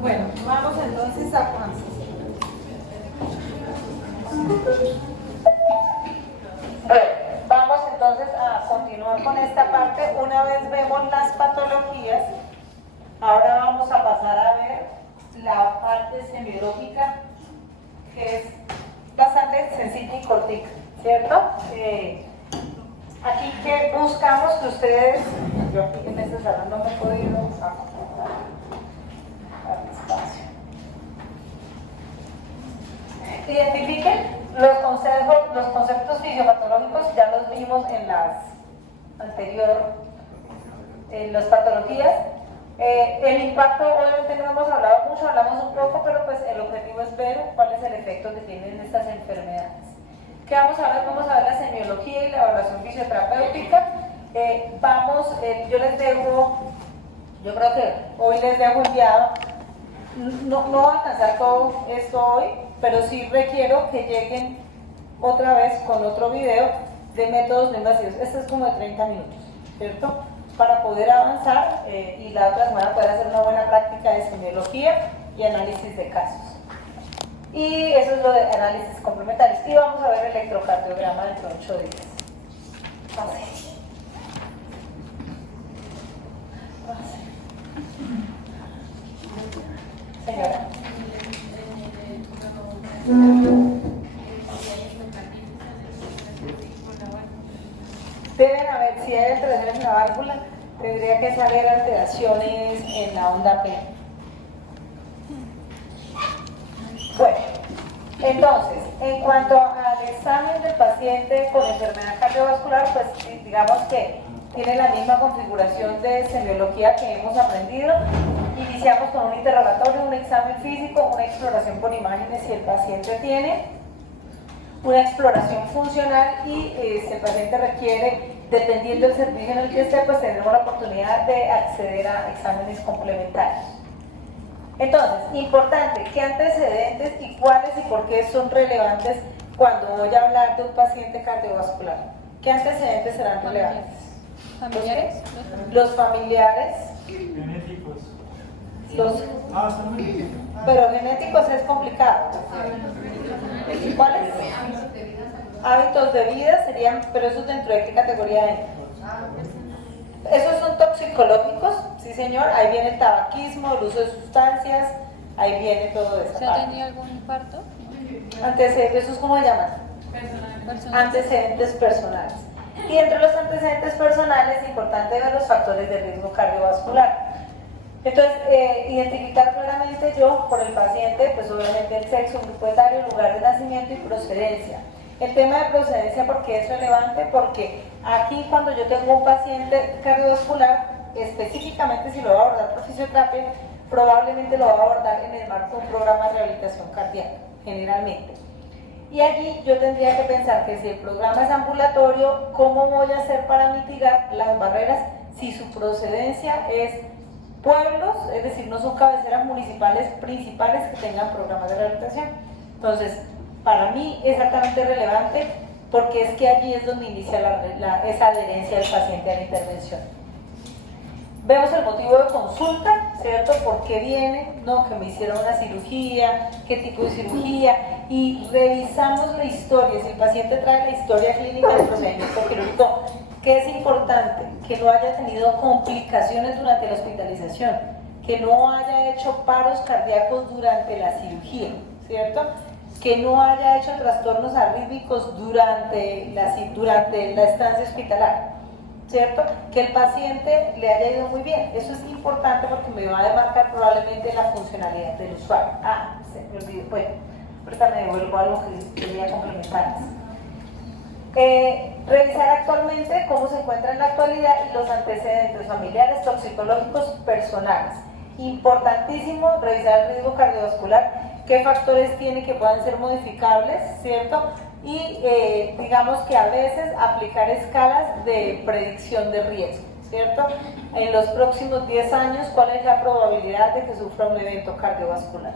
Bueno, vamos entonces a vamos entonces a continuar con esta parte. Una vez vemos las patologías, ahora vamos a pasar a ver la parte semiológica, que es bastante sencilla y cortica, ¿cierto? Aquí que buscamos que ustedes, yo aquí en este salón no me he podido acomodar al espacio. Identifiquen los conceptos fisiopatológicos, ya los vimos en las en las patologías. El impacto, obviamente no hemos hablado mucho, hablamos un poco, pero pues el objetivo es ver cuál es el efecto que tienen estas enfermedades. ¿Qué vamos a ver? Vamos a ver la semiología y la evaluación fisioterapéutica. Yo les dejo, yo creo que hoy les dejo enviado, no voy a alcanzar todo esto hoy, pero sí requiero que lleguen otra vez con otro video de métodos no invasivos. Este es como de 30 minutos, ¿cierto? Para poder avanzar y la otra semana poder hacer una buena práctica de semiología y análisis de casos. Y eso es lo de análisis complementarios. Y vamos a ver el electrocardiograma dentro de 8 días. Señora. Deben haber, si hay alteraciones en la válvula, tendría que saber alteraciones en la onda P. Bueno, entonces, en cuanto al examen del paciente con enfermedad cardiovascular, pues digamos que tiene la misma configuración de semiología que hemos aprendido. Iniciamos con un interrogatorio, un examen físico, una exploración por imágenes si el paciente tiene, una exploración funcional y si el paciente requiere, dependiendo del servicio en el que esté, pues tendremos la oportunidad de acceder a exámenes complementarios. Entonces, importante, ¿qué antecedentes y cuáles y por qué son relevantes cuando voy a hablar de un paciente cardiovascular? ¿Qué antecedentes serán relevantes? ¿Familiares? Los familiares. Genéticos. Pero genéticos es complicado. ¿Cuáles? Hábitos de vida serían, pero eso dentro de qué categoría entra. Esos son toxicológicos, sí señor, ahí viene el tabaquismo, el uso de sustancias, ahí viene todo eso. ¿Se ha tenido algún infarto? Antecedentes, ¿esos cómo se llaman? Antecedentes personales. Y entre los antecedentes personales es importante ver los factores de riesgo cardiovascular. Entonces, identificar claramente yo por el paciente, pues obviamente el sexo, grupo etario, lugar de nacimiento y procedencia. El tema de procedencia, ¿por qué es relevante? Porque aquí cuando yo tengo un paciente cardiovascular, específicamente si lo va a abordar por fisioterapia, probablemente lo va a abordar en el marco de un programa de rehabilitación cardíaca, generalmente. Y allí yo tendría que pensar que si el programa es ambulatorio, ¿cómo voy a hacer para mitigar las barreras si su procedencia es pueblos, es decir, no son cabeceras municipales principales que tengan programas de rehabilitación? Entonces, para mí es altamente relevante porque es que allí es donde inicia esa adherencia del paciente a la intervención. Vemos el motivo de consulta, ¿cierto? ¿Por qué viene? No, que me hicieron una cirugía, qué tipo de cirugía, y revisamos la historia. Si el paciente trae la historia clínica del procedimiento quirúrgico, ¿qué es importante? Que no haya tenido complicaciones durante la hospitalización, que no haya hecho paros cardíacos durante la cirugía, ¿cierto? Que no haya hecho trastornos arrítmicos durante la estancia hospitalaria, ¿cierto? Que el paciente le haya ido muy bien. Eso es importante porque me va a demarcar probablemente la funcionalidad del usuario. Se me olvidó. Bueno, ahorita me devuelvo algo que quería complementar. Revisar actualmente cómo se encuentra en la actualidad y los antecedentes familiares, toxicológicos, personales. Importantísimo revisar el riesgo cardiovascular, qué factores tiene que puedan ser modificables, ¿cierto? Y digamos que a veces aplicar escalas de predicción de riesgo, ¿cierto? En los próximos 10 años, ¿cuál es la probabilidad de que sufra un evento cardiovascular?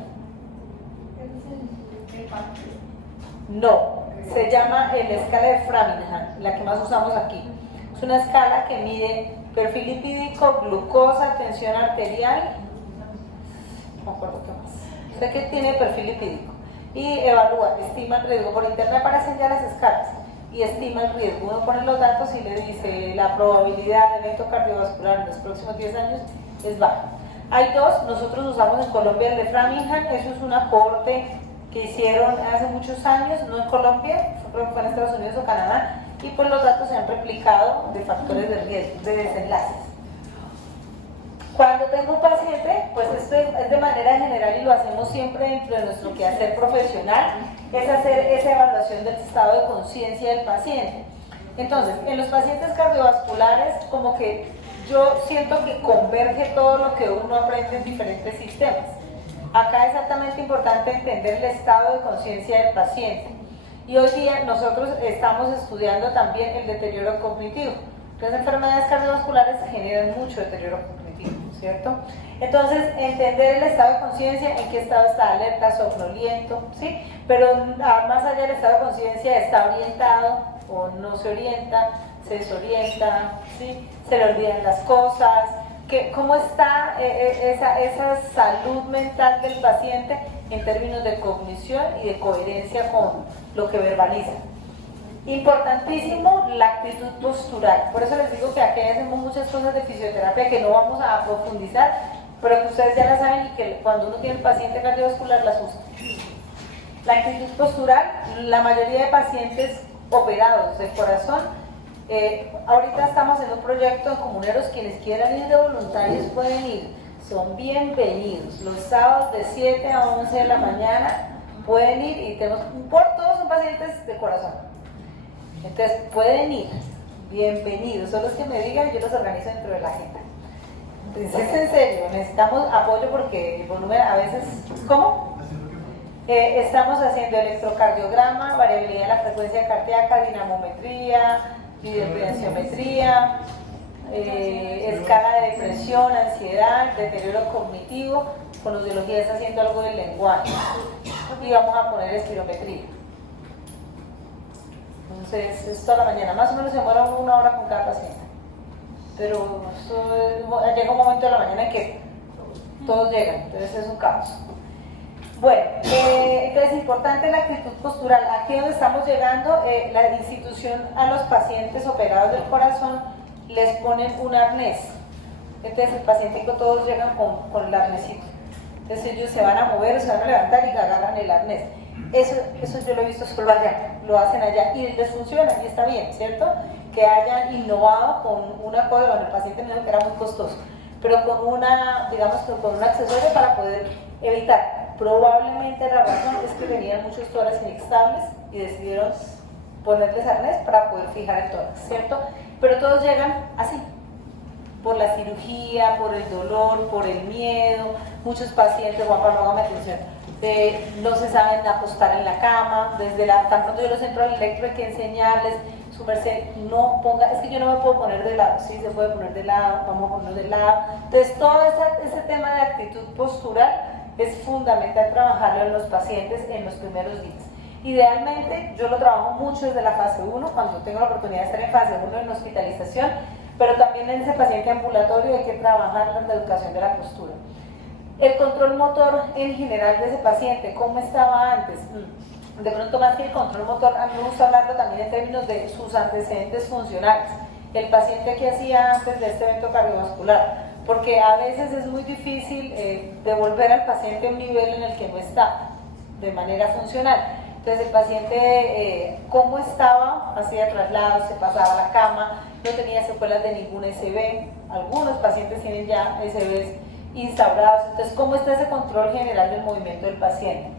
No, se llama la escala de Framingham, la que más usamos aquí. Es una escala que mide perfil lipídico, glucosa, tensión arterial, no me acuerdo qué más. Sé que tiene perfil lipídico y evalúa, estima el riesgo. Por internet aparecen ya las escalas y estima el riesgo. Uno pone los datos y le dice la probabilidad de evento cardiovascular en los próximos 10 años es baja. Hay dos, nosotros usamos en Colombia el de Framingham, eso es un aporte que hicieron hace muchos años, no en Colombia, fue en Estados Unidos o Canadá, y pues los datos se han replicado de factores de riesgo, de desenlaces. Cuando tengo un paciente, pues esto es de manera general y lo hacemos siempre dentro de nuestro quehacer profesional, es hacer esa evaluación del estado de conciencia del paciente. Entonces, en los pacientes cardiovasculares, como que yo siento que converge todo lo que uno aprende en diferentes sistemas. Acá es altamente importante entender el estado de conciencia del paciente. Y hoy día nosotros estamos estudiando también el deterioro cognitivo. Las enfermedades cardiovasculares generan mucho deterioro cognitivo, ¿cierto? Entonces, entender el estado de conciencia, en qué estado está, alerta, somnoliento, ¿sí? Pero más allá del estado de conciencia, está orientado o no se orienta, se desorienta, ¿sí? Se le olvidan las cosas, cómo está esa salud mental del paciente en términos de cognición y de coherencia con lo que verbaliza. Importantísimo la actitud postural, por eso les digo que aquí hacemos muchas cosas de fisioterapia que no vamos a profundizar, pero que ustedes ya las saben y que cuando uno tiene el paciente cardiovascular las usa. La actitud postural, la mayoría de pacientes operados del corazón, ahorita estamos en un proyecto en Comuneros, quienes quieran ir de voluntarios pueden ir, son bienvenidos. Los sábados de 7 a 11 de la mañana pueden ir y tenemos, todos son pacientes de corazón. Entonces pueden ir, bienvenidos, son los que me digan y yo los organizo dentro de la agenda. Entonces es en serio, necesitamos apoyo porque el volumen a veces, ¿cómo? Estamos haciendo electrocardiograma, variabilidad de la frecuencia cardíaca, dinamometría, videotensiometría, escala de depresión, ansiedad, deterioro cognitivo, con audiología está haciendo algo del lenguaje y vamos a poner espirometría. Entonces, es toda la mañana, más o menos se demora 1 hora con cada paciente, pero llega un momento de la mañana en que todos llegan, entonces es un caos. Bueno, entonces es importante la actitud postural. Aquí donde estamos llegando, la institución a los pacientes operados del corazón les ponen un arnés. Entonces el paciente, todos llegan con el arnesito. Entonces ellos se van a mover, se van a levantar y agarran el arnés. Eso yo lo he visto solo allá, lo hacen allá y les funciona y está bien, ¿cierto? Que hayan innovado con una cosa, bueno, el paciente me dijo que era muy costoso, pero con digamos que con un accesorio para poder evitar. Probablemente la razón es que tenían muchos tórax inestables y decidieron ponerles arnés para poder fijar el tórax, ¿cierto? Pero todos llegan así, por la cirugía, por el dolor, por el miedo. Muchos pacientes, Juan Pablo, hágame atención, no se saben acostar en la cama, tan pronto yo los entro al electro hay que enseñarles, su merced, no ponga, es que yo no me puedo poner de lado, sí, se puede poner de lado, vamos a ponernos de lado. Entonces todo ese tema de actitud postural es fundamental trabajarlo en los pacientes en los primeros días. Idealmente, yo lo trabajo mucho desde la fase 1, cuando tengo la oportunidad de estar en fase 1 en hospitalización, pero también en ese paciente ambulatorio hay que trabajar la educación de la postura. El control motor en general de ese paciente, ¿cómo estaba antes? De pronto más que el control motor, a mí me gusta hablarlo también en términos de sus antecedentes funcionales. El paciente que hacía antes de este evento cardiovascular, porque a veces es muy difícil devolver al paciente a un nivel en el que no está de manera funcional. Entonces el paciente, ¿cómo estaba? Hacía traslados, se pasaba a la cama, no tenía secuelas de ningún SB, algunos pacientes tienen ya SBs instaurados. Entonces, ¿cómo está ese control general del movimiento del paciente?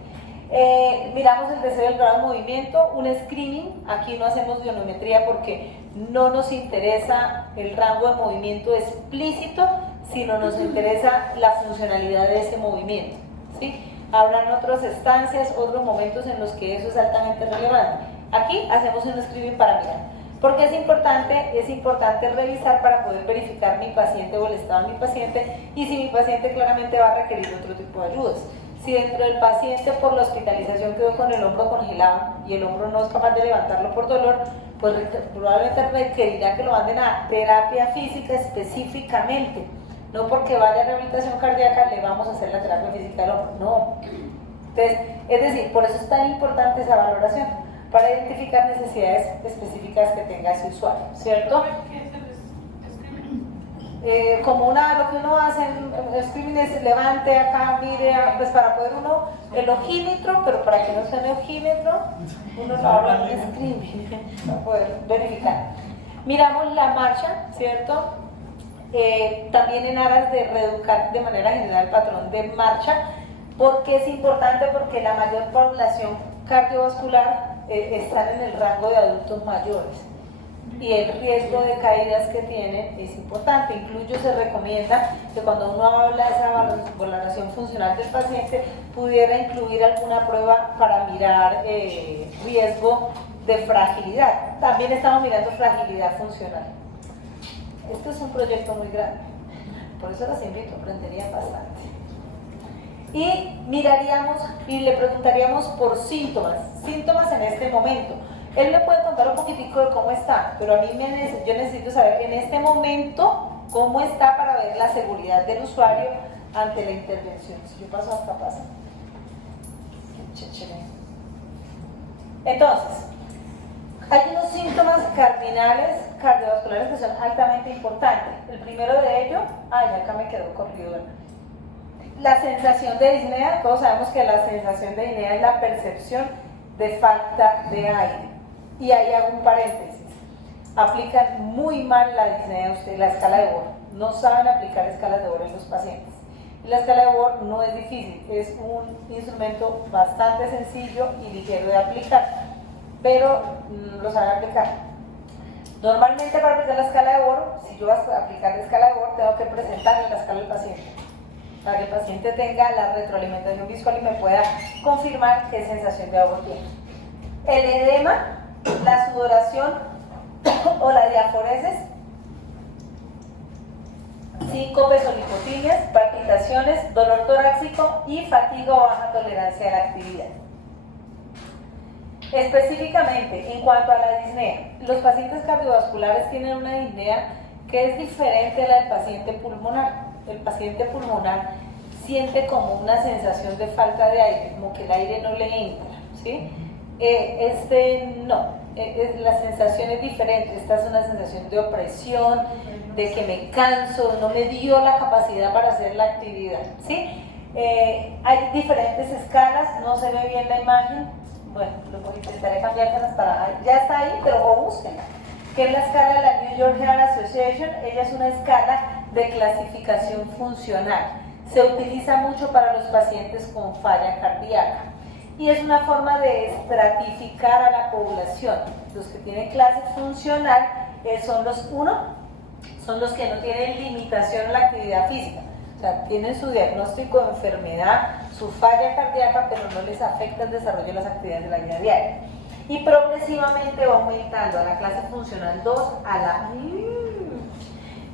Miramos el deseo del grado de movimiento, un screening. Aquí no hacemos ionometría porque no nos interesa el rango de movimiento explícito, sino nos interesa la funcionalidad de ese movimiento, ¿sí? Habrán otras estancias, otros momentos en los que eso es altamente relevante. Aquí hacemos un screening para mirar. Porque es importante revisar para poder verificar mi paciente o el estado de mi paciente y si mi paciente claramente va a requerir otro tipo de ayudas. Si dentro del paciente por la hospitalización quedó con el hombro congelado y el hombro no es capaz de levantarlo por dolor, pues probablemente requerirá que lo manden a terapia física específicamente. No porque vaya a rehabilitación cardíaca le vamos a hacer la terapia física del hombro, no. Entonces, es decir, por eso es tan importante esa valoración, para identificar necesidades específicas que tenga ese usuario, ¿cierto? Como lo que uno hace en screening es levante acá, mire, pues para poder uno, el ojímetro, pero para que no sea el ojímetro, uno lo habla en screening, para poder verificar. Miramos la marcha, ¿cierto? También en aras de reeducar de manera general el patrón de marcha. ¿Por qué es importante? Porque la mayor población cardiovascular está en el rango de adultos mayores y el riesgo de caídas que tienen es importante. Incluso se recomienda que cuando uno habla de esa valoración funcional del paciente pudiera incluir alguna prueba para mirar riesgo de fragilidad. También estamos mirando fragilidad funcional. Esto es un proyecto muy grande, por eso los invito, aprenderían bastante. Y miraríamos y le preguntaríamos por síntomas en este momento. Él me puede contar un poquitico de cómo está, pero a mí yo necesito saber en este momento cómo está para ver la seguridad del usuario ante la intervención. Si yo paso hasta pasa. Entonces, hay unos síntomas cardinales cardiovasculares que son altamente importantes. El primero de ellos, acá me quedó corrido. La sensación de disnea, todos sabemos que la sensación de disnea es la percepción de falta de aire. Y ahí hago un paréntesis. Aplican muy mal la disnea ustedes, la escala de Bohr. No saben aplicar escalas de Bohr en los pacientes. Y la escala de Bohr no es difícil, es un instrumento bastante sencillo y ligero de aplicar, pero lo saben aplicar. Normalmente para aplicar la escala de Bohr, si yo voy a aplicar la escala de Bohr, tengo que presentarle la escala al paciente, para que el paciente tenga la retroalimentación visual y me pueda confirmar qué sensación de ahogo tiene. El edema, la sudoración o la diaforesis, síncopes o lipotimias, palpitaciones, dolor torácico y fatiga o baja tolerancia a la actividad. Específicamente, en cuanto a la disnea, los pacientes cardiovasculares tienen una disnea que es diferente a la del paciente pulmonar. El paciente pulmonar siente como una sensación de falta de aire, como que el aire no le entra, ¿sí? La sensación es diferente. Esta es una sensación de opresión, de que me canso, no me dio la capacidad para hacer la actividad, ¿sí? Hay diferentes escalas, no se ve bien la imagen, bueno, luego intentaré cambiárselas ya está ahí, pero búsquenla, que es la escala de la New York Heart Association. Ella es una escala de clasificación funcional, se utiliza mucho para los pacientes con falla cardíaca y es una forma de estratificar a la población. Los que tienen clase funcional son los que no tienen limitación en la actividad física, o sea, tienen su diagnóstico de enfermedad, su falla cardíaca, pero no les afecta el desarrollo de las actividades de la vida diaria. Y progresivamente va aumentando a la clase funcional 2, a la...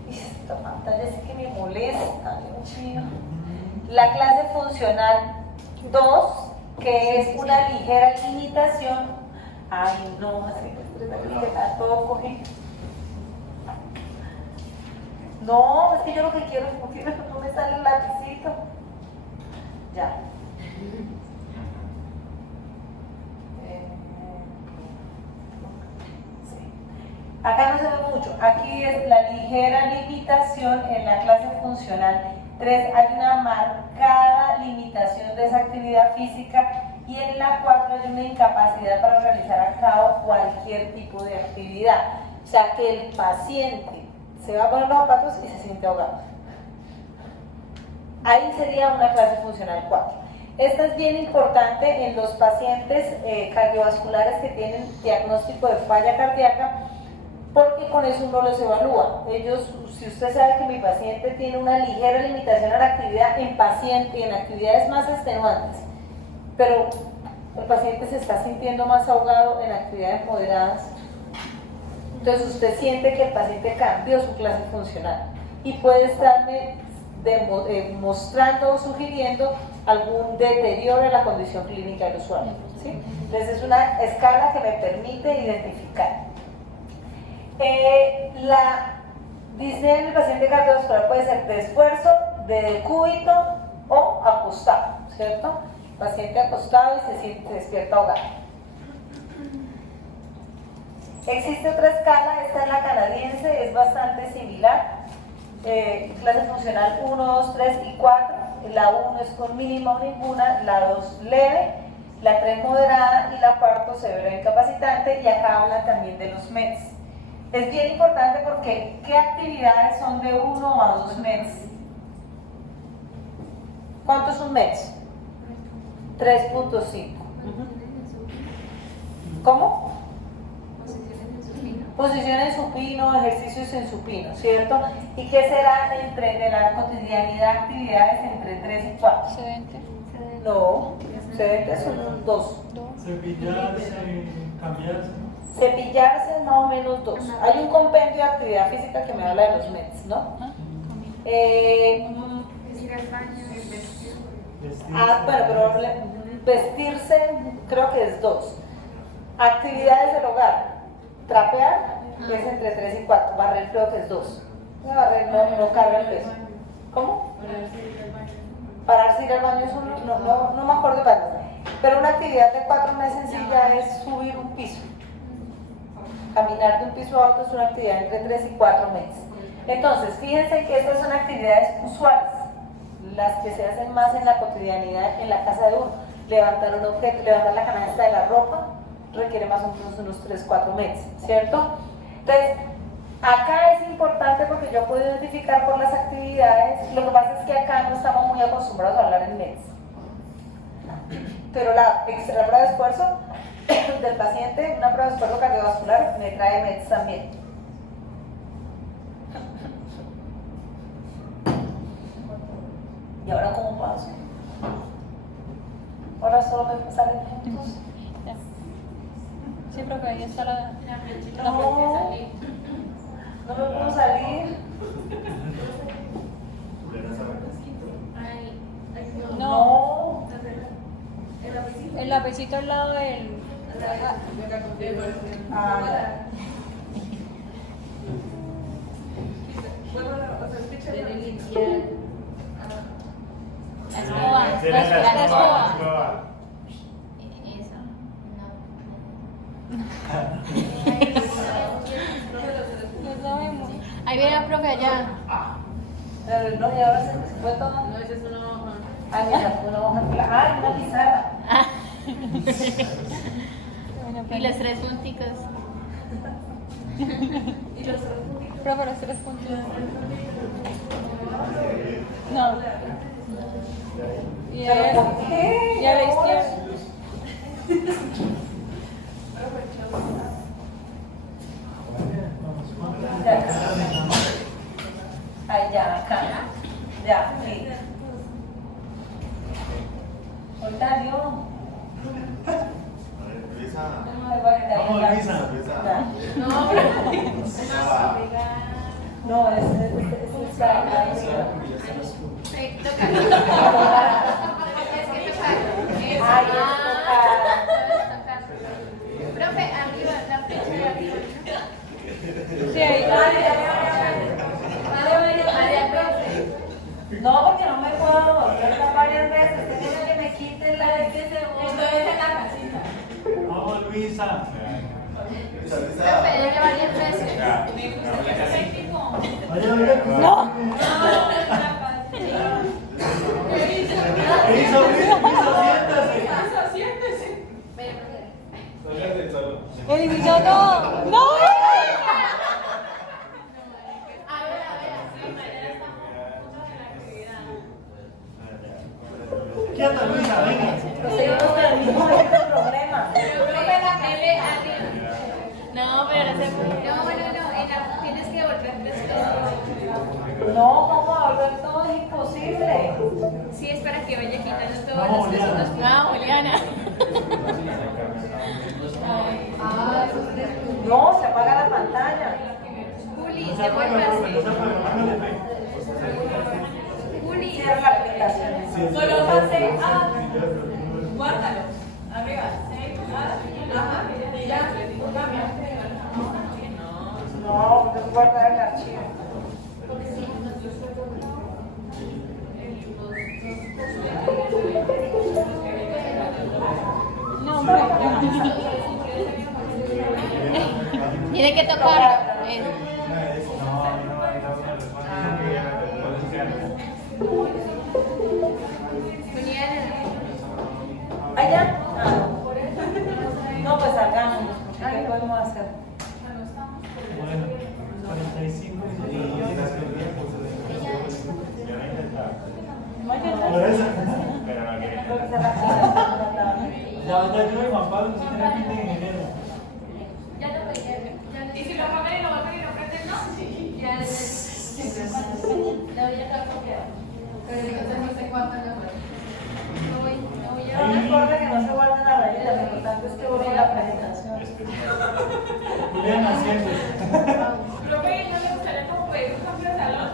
Esta pantalla sí que me molesta, Dios mío. La clase funcional 2, que es una ligera limitación. Ay, no, así que está todo cogido. No, es que yo lo que quiero es que no me sale el lapicito. Ya. Acá no se ve mucho, aquí es la ligera limitación en la clase funcional 3, hay una marcada limitación de esa actividad física y en la 4 hay una incapacidad para realizar a cabo cualquier tipo de actividad, o sea que el paciente se va a poner los zapatos y se siente ahogado. Ahí sería una clase funcional 4. Esta es bien importante en los pacientes cardiovasculares que tienen diagnóstico de falla cardíaca, porque con eso uno los evalúa. Si usted sabe que mi paciente tiene una ligera limitación a la actividad en actividades más extenuantes, pero el paciente se está sintiendo más ahogado en actividades moderadas, entonces usted siente que el paciente cambió su clase funcional y puede estarme mostrando o sugiriendo algún deterioro en la condición clínica del usuario, ¿sí? Entonces es una escala que me permite identificar. La disnea en el paciente cardiovascular puede ser de esfuerzo, de decúbito o acostado, ¿cierto? Paciente acostado y se despierta ahogado. Existe otra escala, esta es la canadiense, es bastante similar. Clase funcional 1, 2, 3 y 4. La 1 es con mínima o ninguna, la 2 leve, la 3 moderada y la 4 severo incapacitante, y acá habla también de los METs. Es bien importante porque ¿qué actividades son de 1 a 2 METs? ¿Cuántos son METs? 3.5. ¿Cómo? Posición en supino, ejercicios en supino, ¿cierto? ¿Y qué será de la cotidianidad actividades entre 3 y 4? Sedente. No, sedentes son 2. Cepillarse, cambiarse, ¿no? Cepillarse más o menos 2. Hay un compendio de actividad física que me habla de los METs, ¿no? Ir al baño, vestir. Bueno, pero vestirse creo que es 2. Actividades del hogar. Trapear es entre 3 y 4, barrer creo que es 2. Barrer no carga el peso. ¿Cómo? Pararse ir al baño es uno, no me acuerdo de pero una actividad de 4 más sencilla es subir un piso. Caminar de un piso a otro es una actividad entre 3 y 4 meses. Entonces, fíjense que estas son actividades usuales, las que se hacen más en la cotidianidad en la casa de uno. Levantar un objeto, levantar la canasta de la ropa, requiere más o menos unos 3-4 meses, ¿cierto? Entonces, acá es importante porque yo puedo identificar por las actividades. Lo que pasa es que acá no estamos muy acostumbrados a hablar en METs, pero la prueba de esfuerzo del paciente, una prueba de esfuerzo cardiovascular, me trae METs también. ¿Y ahora cómo paso? Ahora solo me salen puntos. Ya. Sí, profe, ahí está la No, no me puedo salir. No. El lapicito al lado del. Ah, ya. La escoba. No sabemos. Ahí viene el profe allá. Pero no, y ahora se fue todo. No, esa es una hoja. Ah, mira, una hoja clara. Ah, una pizarra. Y los 3 punticos. Profe, los 3 puntos. No. Y ¿Pero a, por qué? y a la izquierda. Ahí ya, acá. Ya, sí. Ahorita yo. Vamos, Luisa. No, es la arriba. Ay, es tocar. Profe, arriba, la flecha de arriba. Sí, ahí. No, porque no me puedo volver varias veces. Tengo que me quiten la de que se Vamos, Luisa. Profe, ya varias veces. Vaya, vaya. No. ¿Qué hizo, Luisa? Siéntase. El inicio no. ¡No! Quieta, Luisa, venga. Seguimos con el mismo problema. No, pero no se puede. No, tienes que volver 3 veces. No, ¿cómo volver todo? Es imposible. Sí, es para que vaya quitando todos Vamos, los Juliana. cositos. Ah, Juliana. No, se apaga la pantalla. Juli, No se apaga, devuélvase. no se apaga, bájale fe. Juli. Cierra la aplicación. Sí, Solo sí. pasé No, es guardar el archivo. No, hombre. Tiene que tocarlo. ¿Allá? No, pues salgamos. ¿Qué podemos hacer? Bueno, 45 por eso. Ya yo y Juan Pablo se tienen que ir en enero. ¿Y si lo ponen y lo botan y lo prenden, no? Ya la voy a dejar copiada. Pero entonces no sé cuánto no voy. No me importa que no se guarden la rayita, lo importante es que borre la presentación. Julián haciendo. Profe, ¿no le gustaría como pedir un cambio de salón?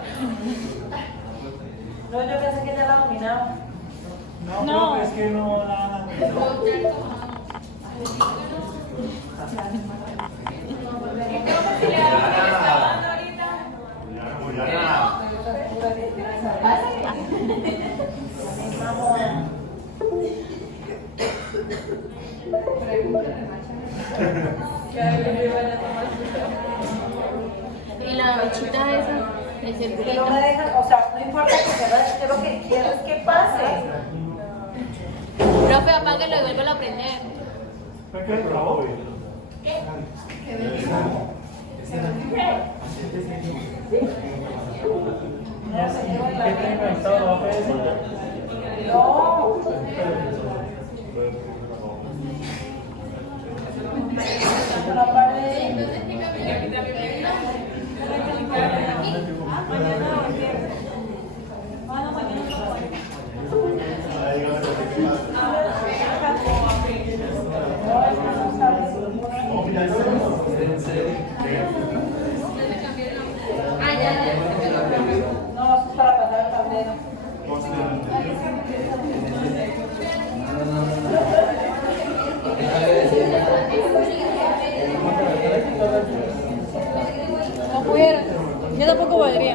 No, yo pensé que ya la dominaba. No, es que no la Y la brochita esa, el Que no circulito. me dejan, o sea, no importa que se vaya, yo lo que quiero es que pase. Profe, apáguelo y vuélvelo a prender. ¿Fue que trabó? Ya sí, ¿qué tiene conectado la APS? No. No pare. No, eso es para pasar el tablero. No pudieron. Yo tampoco podría.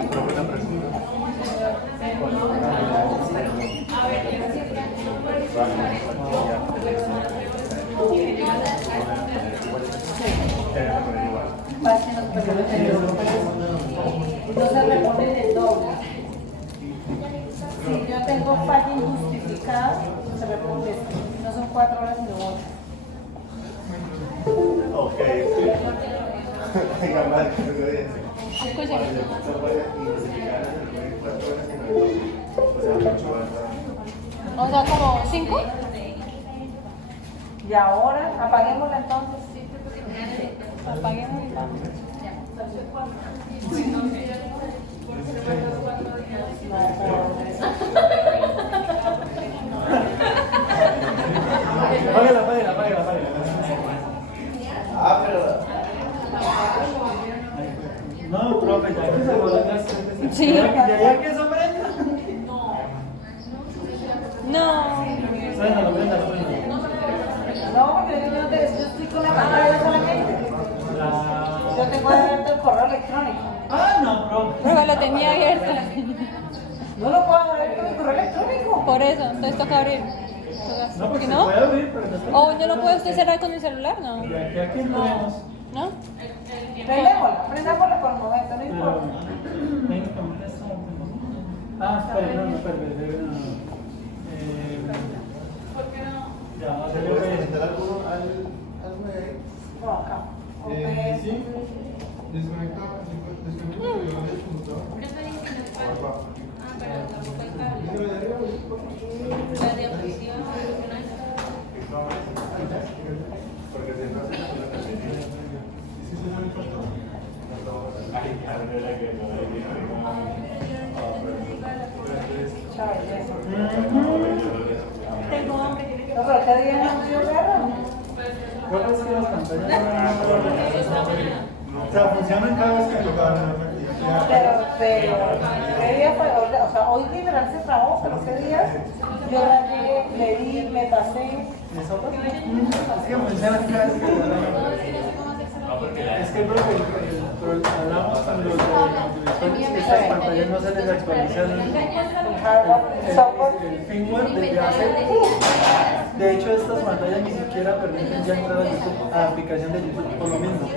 Pasen los periodos. No se reponen el doble. Si yo tengo falla injustificada, se repone esto. No son 4 horas sino 8. Ok. Venga, mal, que no se oye. Escúchame. O sea, como 5. Y ahora, apaguémosla entonces. Apaguemos y vamos. Apáguela, apáguela, apáguela, apáguela. Ah, pero. No, profe, ya que se va Sí. ya que eso prenda. No. Suena, prenda. No, porque yo, yo estoy con la pantalla solamente. Yo tengo abierto el correo electrónico. Ah, no, profe. Pero lo tenía abierto. No lo puedo abrir con mi correo electrónico. Por eso, entonces toca abrir. No, porque ¿Y se no? puede abrir, pero no está. ¿O no lo puede usted cerrar con el celular? No. Y aquí a quién tenemos. ¿No? Prendémosla por el momento, no importa. Ah, espera, no, espera. Ya, vamos a hacerle ¿Puedes un presentar algo de ahí? No, acá. Sí. Desconecta el computador. La diapositiva. Porque si no Tengo hambre. No, pero ¿qué día no me dio perro? ¿Cuál es que las pantallas o sea, funcionan cada vez que tocan? Pero, ¿qué día fue? O sea, hoy literal se trabó, pero ¿qué día? Yo rayé me di, me pasé. ¿Es otra? Es que funcionan cada vez que es que hablamos con los de que estas pantallas no se les actualizan el firmware desde hace. De hecho, estas pantallas ni siquiera permiten ya entrar a YouTube, a la aplicación de YouTube por lo mismo.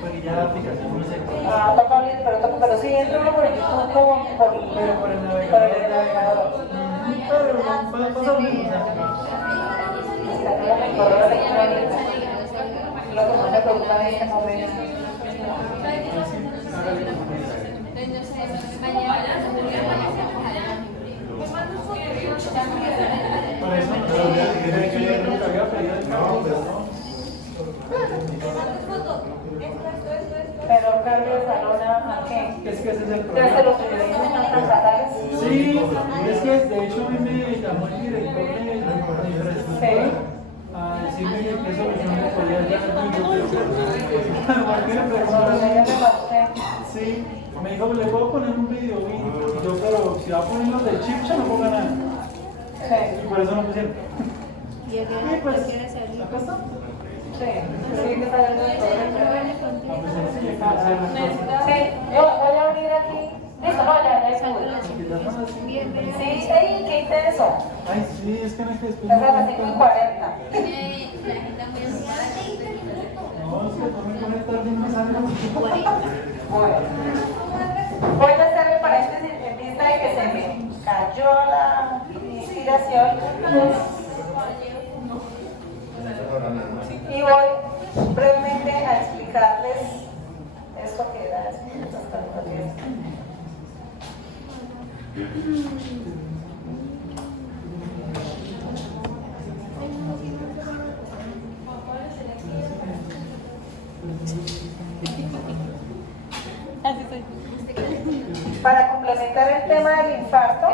Porque ya la aplicación no se actualiza. Pero sí entro uno por YouTube como Pero por el navegador. por el navegador. Pero pasa lo mismo. Lo que más me preocupa en este momento. Por eso, pero ya nunca había pedido el cambio, pero no. Pero cambio de salón ¿a qué? Es que ese es el Desde problema. los privilegios estatales. Sí, es que de hecho a mí me llamó el director de infraestructura a decirme que qué solución le podía dar. Sí, me dijo, le puedo poner un video y yo, pero si va a poner los del chip, ya no ponga nada. Y por eso no pusieron. Y pues, acá está. Sí, que está dando el Sí, yo voy a abrir aquí. Listo, no, ya es muy. Sí, qué intenso. Ay, sí, es que no es que después. Es a las 5:40. No, es que no me conectar bien, me sale. Bueno, voy a hacer el paréntesis en vista de que se me cayó la inspiración. Y voy brevemente a explicarles esto que era estas tecnologías. Así soy. Para complementar el tema del infarto,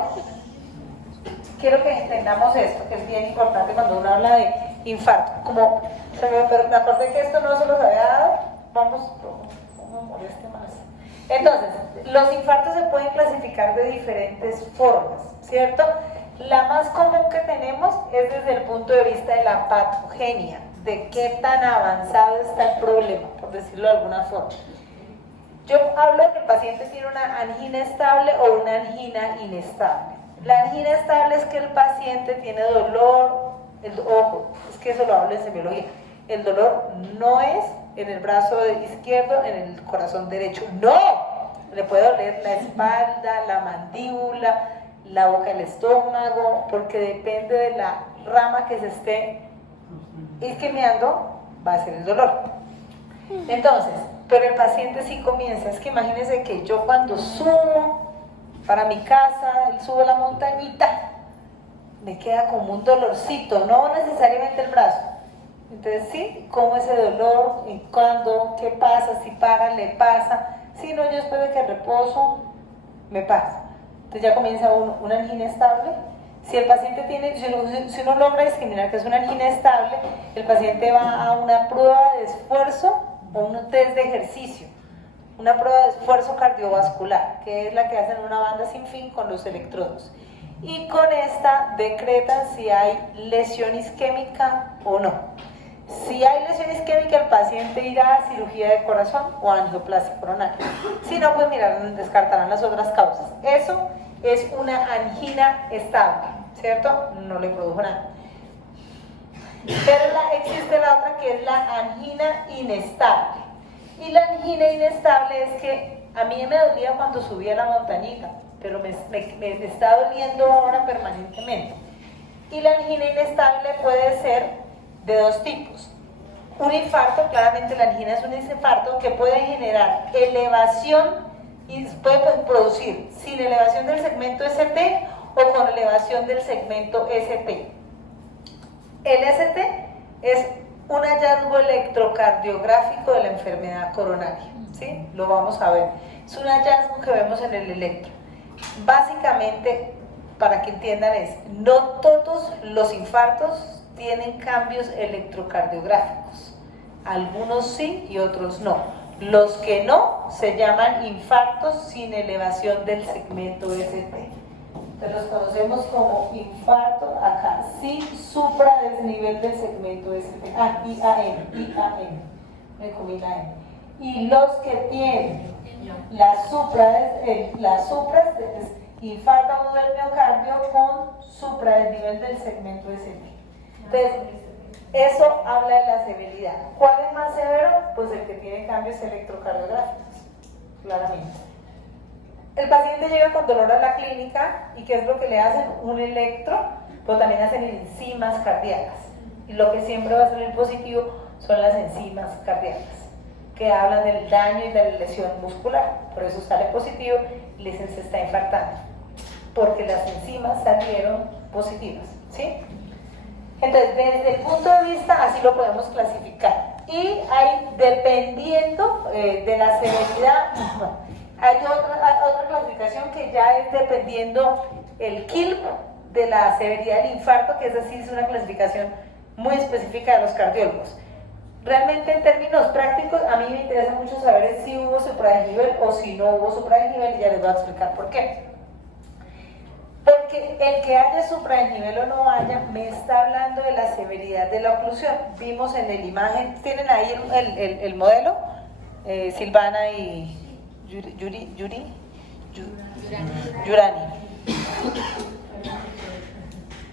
quiero que entendamos esto, que es bien importante cuando uno habla de infarto. Como me acordé que esto no se los había dado, vamos, no me moleste más. Entonces, los infartos se pueden clasificar de diferentes formas, ¿cierto? La más común que tenemos es desde el punto de vista de la patogenia, de qué tan avanzado está el problema, por decirlo de alguna forma. Yo hablo de que el paciente tiene una angina estable o una angina inestable. La angina estable es que el paciente tiene dolor, ojo, es que eso lo hablo en semiología. El dolor no es en el brazo izquierdo, en el corazón derecho, no. Le puede doler la espalda, la mandíbula, la boca, el estómago, porque depende de la rama que se esté isquemiando, va a ser el dolor. Entonces, pero el paciente sí comienza, es que imagínense que yo cuando subo para mi casa, subo la montañita, me queda como un dolorcito, no necesariamente el brazo. Entonces sí, como ese dolor, y cuándo, qué pasa, si para, le pasa, si no, yo después de que reposo, me pasa. Entonces ya comienza una angina estable. Si el paciente tiene, si uno logra discriminar que es una angina estable, el paciente va a una prueba de esfuerzo o un test de ejercicio, una prueba de esfuerzo cardiovascular, que es la que hacen una banda sin fin con los electrodos. Y con esta decretan si hay lesión isquémica o no. Si hay lesión isquémica, el paciente irá a cirugía de corazón o a angioplastia coronaria. Si no, pues mirarán, descartarán las otras causas. Eso es una angina estable, ¿cierto? No le produjo nada. Pero existe la otra que es la angina inestable. Y la angina inestable es que a mí me dolía cuando subía la montañita, pero me está doliendo ahora permanentemente. Y la angina inestable puede ser de dos tipos. Un infarto, claramente la angina es un infarto que puede generar elevación y puede producir sin elevación del segmento ST o con elevación del segmento ST. El ST es un hallazgo electrocardiográfico de la enfermedad coronaria, ¿sí? Lo vamos a ver. Es un hallazgo que vemos en el electro. Básicamente, para que entiendan, no todos los infartos tienen cambios electrocardiográficos. Algunos sí y otros no. Los que no se llaman infartos sin elevación del segmento ST. Entonces los conocemos como infarto acá, sin supradesnivel del segmento ST. IAN, me comí la N. Y los que tienen las supras es infarto agudo del miocardio con supradesnivel del segmento ST. Entonces, eso habla de la severidad. ¿Cuál es más severo? Pues el que tiene cambios electrocardiográficos, claramente. El paciente llega con dolor a la clínica y ¿qué es lo que le hacen? Un electro, pero también hacen enzimas cardíacas. Y lo que siempre va a salir positivo son las enzimas cardíacas, que hablan del daño y de la lesión muscular. Por eso sale positivo y le dicen se está infartando, porque las enzimas salieron positivas, ¿sí? Entonces, desde el punto de vista, así lo podemos clasificar. Y hay, dependiendo de la severidad, hay otra clasificación que ya es dependiendo el KILP de la severidad del infarto, que es decir, es una clasificación muy específica de los cardiólogos. Realmente, en términos prácticos, a mí me interesa mucho saber si hubo supradesnivel o si no hubo supradesnivel, y ya les voy a explicar por qué. Porque el que haya supradesnivel o no haya, me está hablando de la severidad de la oclusión. Vimos en el imagen, tienen ahí el modelo, Silvana y Yurani.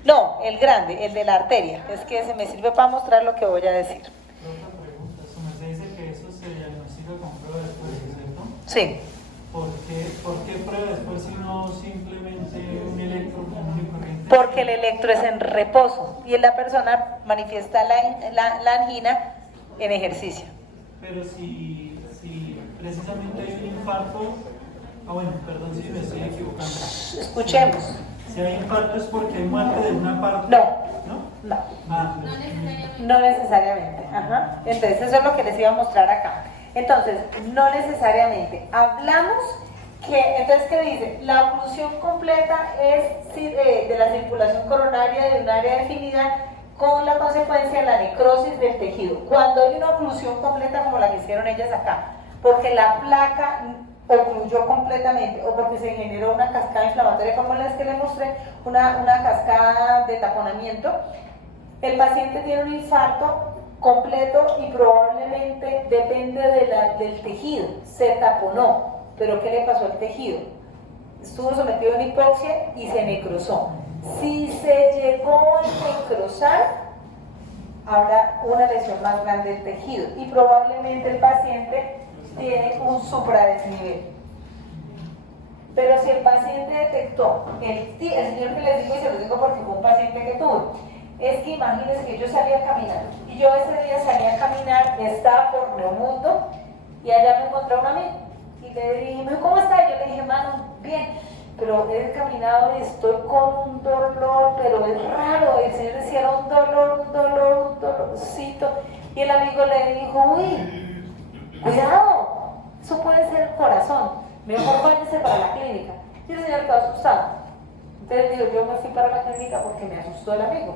No, el grande, el de la arteria. Es que se me sirve para mostrar lo que voy a decir. Otra pregunta, se dice que eso se diagnostica con prueba después, ¿cierto? Sí. ¿Por qué prueba después y no simplemente un electro común y corriente? Porque el electro es en reposo y la persona manifiesta la angina en ejercicio. Pero si precisamente hay un infarto, bueno, perdón si me estoy equivocando. Escuchemos. Si hay infarto es porque hay muerte de una parte. No. Ah, No necesariamente. Ajá. Entonces eso es lo que les iba a mostrar acá. Entonces, no necesariamente. Hablamos que, entonces, ¿qué dice? La oclusión completa es de la circulación coronaria de un área definida con la consecuencia de la necrosis del tejido. Cuando hay una oclusión completa como la que hicieron ellas acá, porque la placa ocluyó completamente o porque se generó una cascada inflamatoria como las que le mostré, una cascada de taponamiento, el paciente tiene un infarto completo y probablemente depende del tejido, se taponó, pero ¿qué le pasó al tejido? Estuvo sometido a una hipoxia y se necrosó. Si se llegó a necrosar, habrá una lesión más grande del tejido y probablemente el paciente tiene un supradesnivel. Pero si el paciente detectó, el señor que les digo, y se lo digo porque fue un paciente que tuve, es que imagínense que yo salía a caminar y yo ese día salí a caminar, estaba por Neomundo y allá me encontré a un amigo y le dije, ¿cómo está? Yo le dije, mano, bien, pero he caminado y estoy con un dolor, pero es raro. El señor decía, era un dolorcito, y el amigo le dijo, uy, cuidado, eso puede ser el corazón, mejor váyase para la clínica. Y el señor quedó asustado. Entonces digo, yo me fui para la clínica porque me asustó el amigo.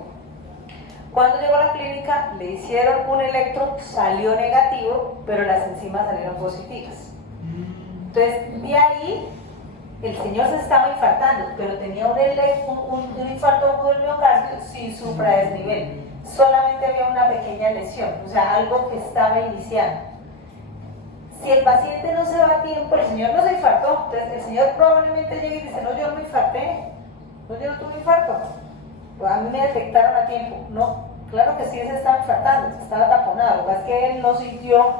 Cuando llegó a la clínica, le hicieron un electro, salió negativo, pero las enzimas salieron positivas. Entonces, de ahí, el señor se estaba infartando, pero tenía un infarto agudo del miocardio sin supradesnivel. Solamente había una pequeña lesión, o sea, algo que estaba iniciando. Si el paciente no se va a tiempo, el señor no se infartó, entonces el señor probablemente llegue y dice, no, yo no me infarté, no, yo no tuve infarto. A mí me detectaron a tiempo. No, claro que sí se estaba infartando, estaba taponado. Lo que pasa es que él no sintió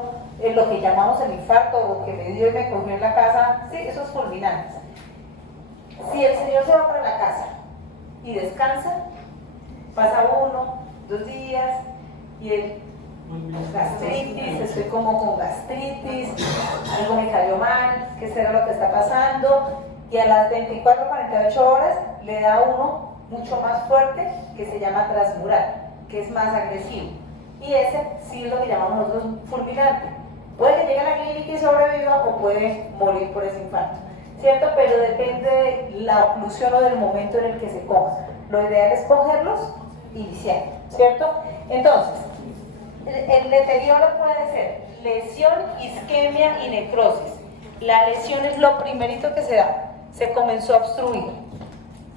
lo que llamamos el infarto o que me dio y me cogió en la casa. Sí, esos fulminantes. Si el señor se va para la casa y descansa, pasa 1, 2 días y el gastritis, estoy como con gastritis, algo me cayó mal, ¿qué será lo que está pasando? Y a las 24, 48 horas le da uno mucho más fuerte que se llama transmural, que es más agresivo. Y ese sí es lo que llamamos nosotros fulminante. Puede que llegue a la clínica y sobreviva o puede morir por ese infarto, ¿cierto? Pero depende de la oclusión o del momento en el que se coja. Lo ideal es cogerlos y iniciar, ¿cierto? Entonces, el deterioro puede ser lesión, isquemia y necrosis. La lesión es lo primerito que se da. Se comenzó a obstruir.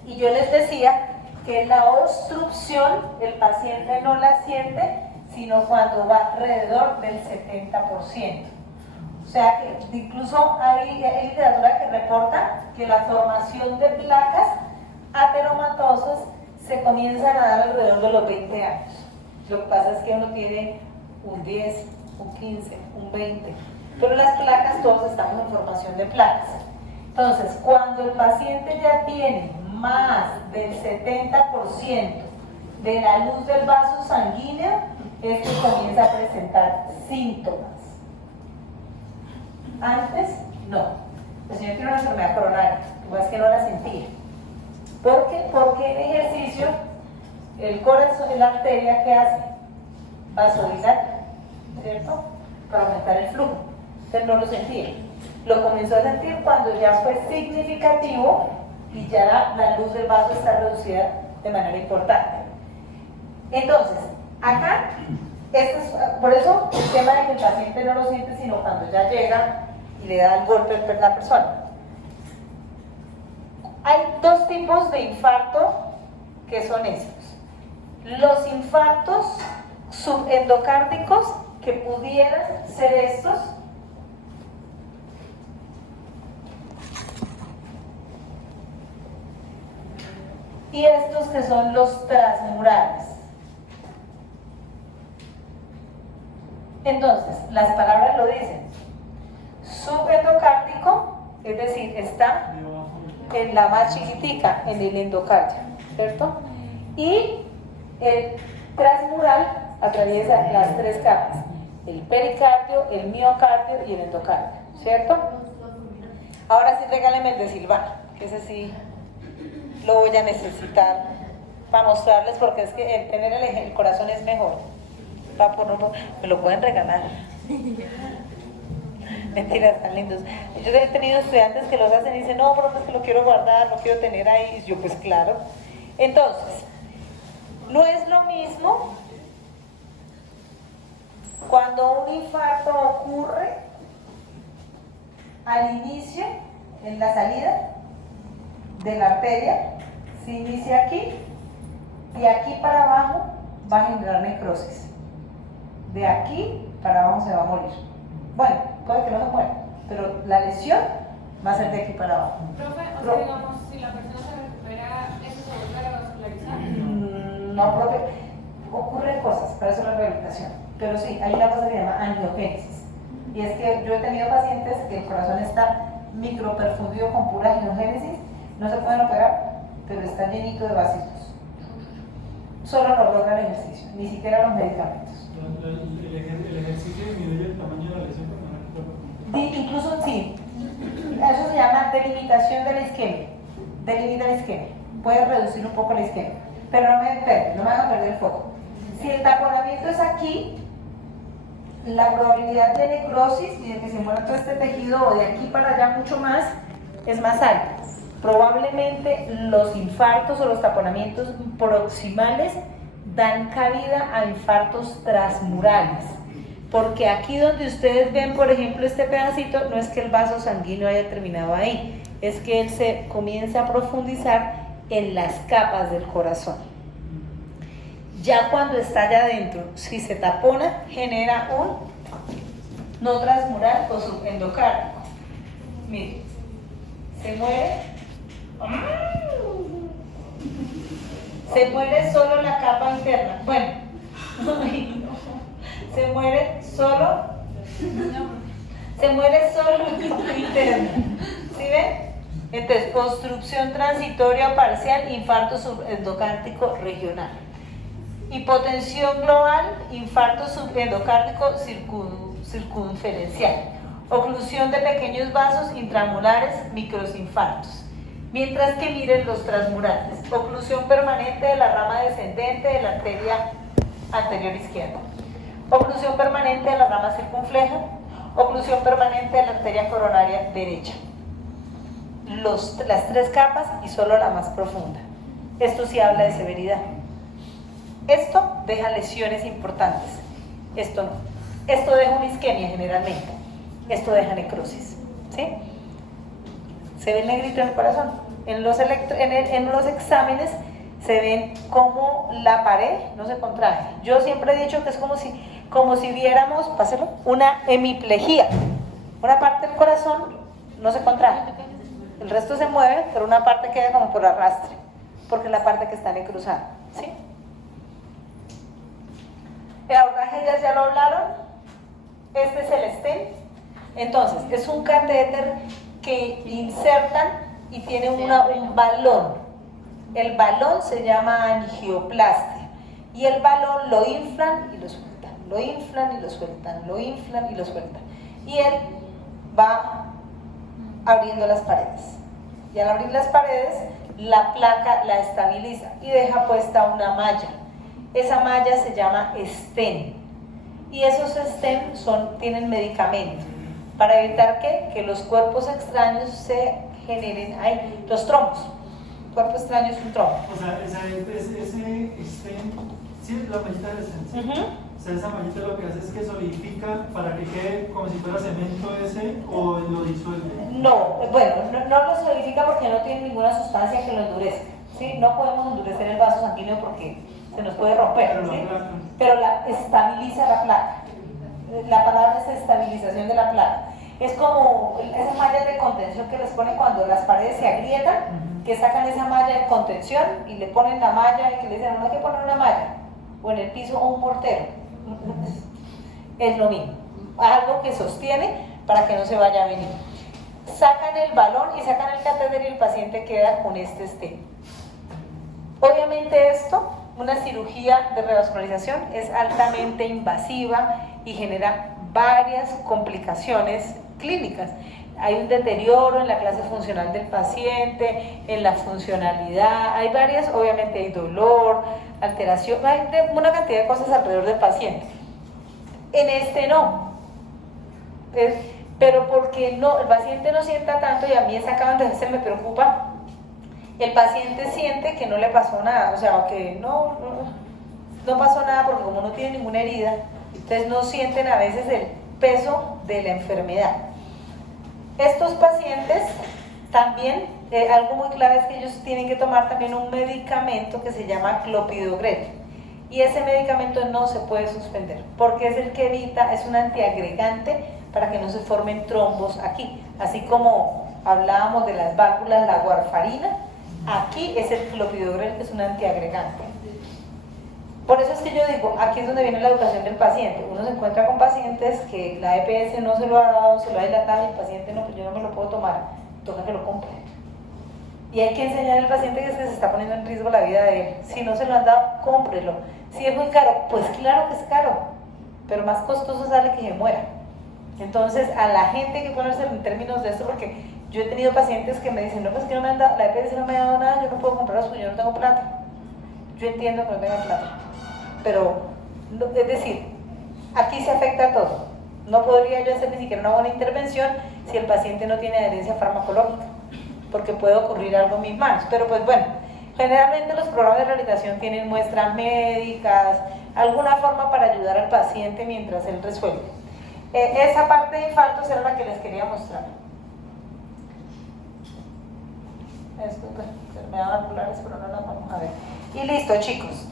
Y yo les decía que la obstrucción el paciente no la siente sino cuando va alrededor del 70%. O sea que incluso hay literatura que reporta que la formación de placas ateromatosas se comienzan a dar alrededor de los 20 años. Lo que pasa es que uno tiene un 10, un 15, un 20, pero las placas, todos estamos en formación de placas. Entonces, cuando el paciente ya tiene más del 70% de la luz del vaso sanguíneo, es que comienza a presentar síntomas. Antes, no. El señor tiene una enfermedad coronaria, lo que es que no la sentía. ¿Por qué? Porque en ejercicio, el corazón es la arteria que hace vasodilar, ¿cierto? Para aumentar el flujo. Entonces no lo sentía. Lo comenzó a sentir cuando ya fue significativo y ya la luz del vaso está reducida de manera importante. Entonces, acá, por eso el tema de que el paciente no lo siente sino cuando ya llega y le da el golpe a la persona. Hay dos tipos de infarto que son estos. Los infartos subendocárdicos, que pudieran ser estos, y estos que son los transmurales. Entonces, las palabras lo dicen. Subendocárdico, es decir, está en la más chiquitica, en el endocardio, ¿cierto? Y el transmural atraviesa las tres capas, el pericardio, el miocardio y el endocardio, ¿cierto? Ahora sí regáleme el de Silvano, que ese sí lo voy a necesitar para mostrarles, porque es que el tener el corazón es mejor. Me lo pueden regalar. Mentiras, tan lindos. Yo he tenido estudiantes que los hacen y dicen, no, pero es que lo quiero guardar, lo quiero tener ahí. Y yo, pues claro. Entonces, no es lo mismo cuando un infarto ocurre al inicio, en la salida de la arteria, se inicia aquí y aquí para abajo va a generar necrosis. De aquí para abajo se va a morir. Bueno, puede que no se muera, pero la lesión va a ser de aquí para abajo. Profe, o sea, digamos, si la persona se recupera, ¿eso se vuelve a revascularizar? No, profe, ocurren cosas, para eso la rehabilitación. Pero sí, hay una cosa que se llama angiogénesis. Y es que yo he tenido pacientes que el corazón está microperfundido con pura angiogénesis, no se pueden operar, pero está llenito de vasitos. Solo no logra el ejercicio, ni siquiera los medicamentos. El ejercicio disminuye el tamaño de la lesión coronaria. Incluso sí, eso se llama delimitación de la isquemia. Delimita la isquemia, puede reducir un poco la isquemia, pero no me hagan perder el foco. Si el taponamiento es aquí, la probabilidad de necrosis y de que se muera todo este tejido o de aquí para allá mucho más es más alta. Probablemente los infartos o los taponamientos proximales dan cabida a infartos transmurales, porque aquí donde ustedes ven, por ejemplo, este pedacito, no es que el vaso sanguíneo haya terminado ahí, es que él se comienza a profundizar en las capas del corazón. Ya cuando está allá adentro, si se tapona, genera un no transmural o subendocárdico. Miren, se solo la capa interna. Bueno, se muere solo la capa interna. ¿Sí ven? Entonces, obstrucción transitoria o parcial, infarto subendocárdico regional. Hipotensión global, infarto subendocárdico circunferencial. Oclusión de pequeños vasos intramurales, microinfartos. Mientras que miren los transmurales, oclusión permanente de la rama descendente de la arteria anterior izquierda, oclusión permanente de la rama circunfleja, oclusión permanente de la arteria coronaria derecha. Las tres capas y solo la más profunda. Esto sí habla de severidad. Esto deja lesiones importantes, esto no. Esto deja una isquemia generalmente, esto deja necrosis, ¿sí? ¿Se ve el negrito en el corazón? En los exámenes se ven cómo la pared no se contrae. Yo siempre he dicho que es como si viéramos, páselo, una hemiplegia. Una parte del corazón no se contrae. El resto se mueve, pero una parte queda como por arrastre, porque es la parte que está cruzada, ¿sí? El abordaje ya lo hablaron. Este es el stent. Entonces, es un catéter que insertan y tiene un balón. El balón se llama angioplastia y el balón lo inflan y lo sueltan, lo inflan y lo sueltan, lo inflan y lo sueltan. Y él va abriendo las paredes. Y al abrir las paredes, la placa la estabiliza y deja puesta una malla. Esa malla se llama stent. Y esos stent tienen medicamento para evitar que los cuerpos extraños se generen ahí, los trombos. Cuerpo extraño es un trombo. O sea, ese stent, sí, la mallita del stent. ¿Sí? O sea, esa mallita lo que hace es que solidifica para que quede como si fuera cemento ese o lo disuelve. No, bueno, no lo solidifica porque no tiene ninguna sustancia que lo endurezca. ¿Sí? No podemos endurecer el vaso sanguíneo porque se nos puede romper. ¿Sí? Pero estabiliza la placa. La palabra es estabilización de la placa. Es como esas mallas de contención que les ponen cuando las paredes se agrietan, que sacan esa malla de contención y le ponen la malla y que le dicen, no hay que poner una malla, o en el piso o un mortero. Es lo mismo, algo que sostiene para que no se vaya a venir. Sacan el balón y sacan el catéter y el paciente queda con este stent. Obviamente esto, una cirugía de revascularización, es altamente invasiva y genera varias complicaciones clínicas. Hay un deterioro en la clase funcional del paciente, en la funcionalidad, hay varias, obviamente hay dolor, alteración, hay una cantidad de cosas alrededor del paciente. En este no, pero porque no, el paciente no sienta tanto, y a mí esa acaba de se me preocupa, el paciente siente que no le pasó nada, o sea, que no pasó nada porque como no tiene ninguna herida, entonces no sienten a veces el peso de la enfermedad. Estos pacientes también, algo muy clave es que ellos tienen que tomar también un medicamento que se llama clopidogrel, y ese medicamento no se puede suspender porque es el que evita, es un antiagregante para que no se formen trombos aquí, así como hablábamos de las válvulas, la warfarina, aquí es el clopidogrel, que es un antiagregante. Por eso es que yo digo, aquí es donde viene la educación del paciente. Uno se encuentra con pacientes que la EPS no se lo ha dado, se lo ha dilatado, y el paciente no, pues yo no me lo puedo tomar, toca que lo compre. Y hay que enseñar al paciente que es que se está poniendo en riesgo la vida de él. Si no se lo han dado, cómprelo. Si es muy caro, pues claro que es caro, pero más costoso sale que se muera. Entonces, a la gente hay que ponerse en términos de esto, porque yo he tenido pacientes que me dicen, no, pues que no me han dado, la EPS no me ha dado nada, yo no puedo comprarlos porque yo no tengo plata. Yo entiendo que no tenga plata, pero, es decir, aquí se afecta a todo. No podría yo hacer ni siquiera una buena intervención si el paciente no tiene adherencia farmacológica, porque puede ocurrir algo en mis manos. Pero pues bueno, generalmente los programas de rehabilitación tienen muestras médicas, alguna forma para ayudar al paciente mientras él resuelve. Esa parte de infartos era la que les quería mostrar. Esto, pues, enfermedad vasculares, pero no la vamos a ver. Y listo, chicos.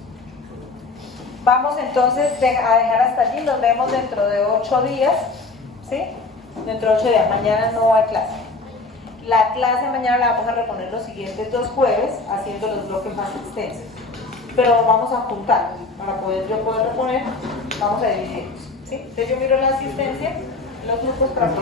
Vamos entonces a dejar hasta allí. Nos vemos dentro de 8 días. ¿Sí? Dentro de 8 días. Mañana no hay clase. La clase mañana la vamos a reponer los siguientes 2 jueves, haciendo los bloques más extensos. Pero vamos a juntar. Para yo poder reponer, vamos a dividirlos. ¿Sí? Entonces yo miro la asistencia, los grupos para que